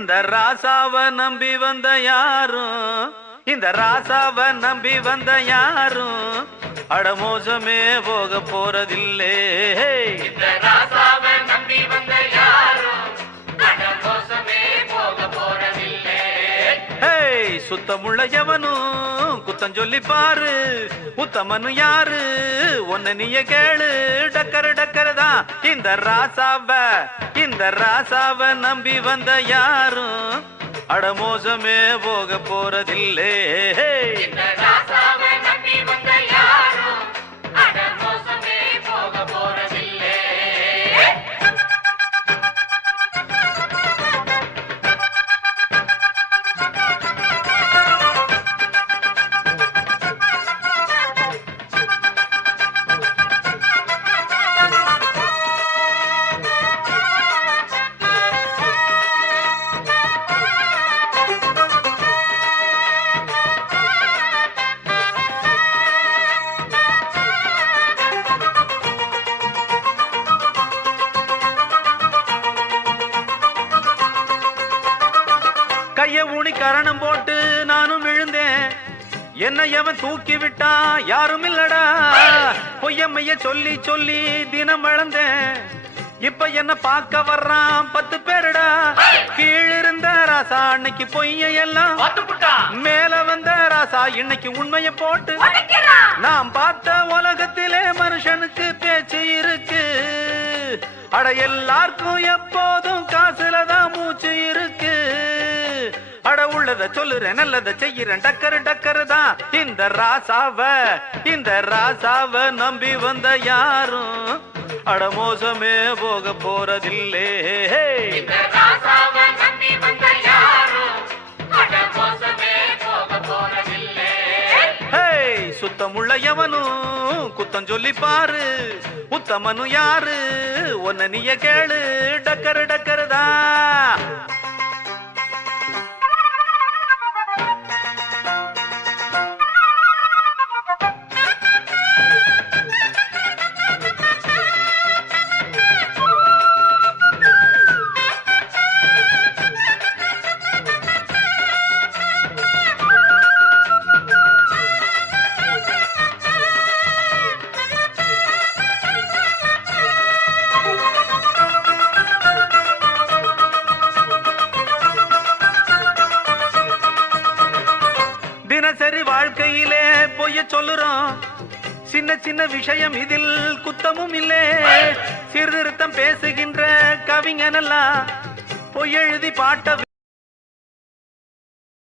இந்த ராசாவ நம்பி வந்த யாரும் இந்த ராசாவ நம்பி வந்த யாரும் அடமோசமே போக போறதில்லை. இந்த ராசாவ நம்பி வந்த யாரும் அடமோசமே போக போறதில்லை. சுத்தமுள்ள எவனும் குத்தம் சொல்லி பாரு, உத்தமனு யாரு ஒன்ன நீய கேளு. டக்கரு டக்கரு தான் இந்த ராசாவ நம்பி வந்த யாரும் அடமோசமே போக போறதில்லை. இந்த ராசாவ நம்பி வந்த யாரும் அடமோசமே போக போறதில்லை. கைய ஊனி கரணம் போட்டு நானும் விழுந்தேன், என்ன எவன் தூக்கி விட்டா யாரும் இல்லடா. பொய்யம்மைய சொல்லி சொல்லி தினம் வளர்ந்தேன், இப்ப என்ன பார்க்க வர்றான் 10 பேருடா. கீழிருந்த ராசா அன்னைக்கு பொய்யெல்லாம் மேல வந்த ராசா இன்னைக்கு உண்மைய போட்டு நாம் பார்த்த உலகத்திலே மனுஷனுக்கு பேச்சு இருக்கு. அட எல்லாருக்கும் எப்போதும் காசுலதான் மூச்சு இருக்கு. அட உள்ளத சொல்லுறேன் நல்லத செய்யறேன் டக்கரு டக்கரு தான் இந்த ராசாவ நம்பி வந்த யாரும் அடமோசமே போக போறதில்லை. இந்த ராசாவ நம்பி வந்த யாரும் அடமோசமே போக போறதில்லை. சுத்தமுள்ள எவனும் குத்தம் சொல்லி பாரு, உத்தமனு யாரு ஒன்ன நீய கேளு. டக்கரு டக்கரு தான். தினசரி வாழ்க்கையிலே பொய்ய சொல்லுறோம், சின்ன சின்ன விஷயம் இதில் குத்தமும் இல்லை. சீர்திருத்தம் பேசுகின்ற கவிஞனெல்லாம் பொய் எழுதி பாட்ட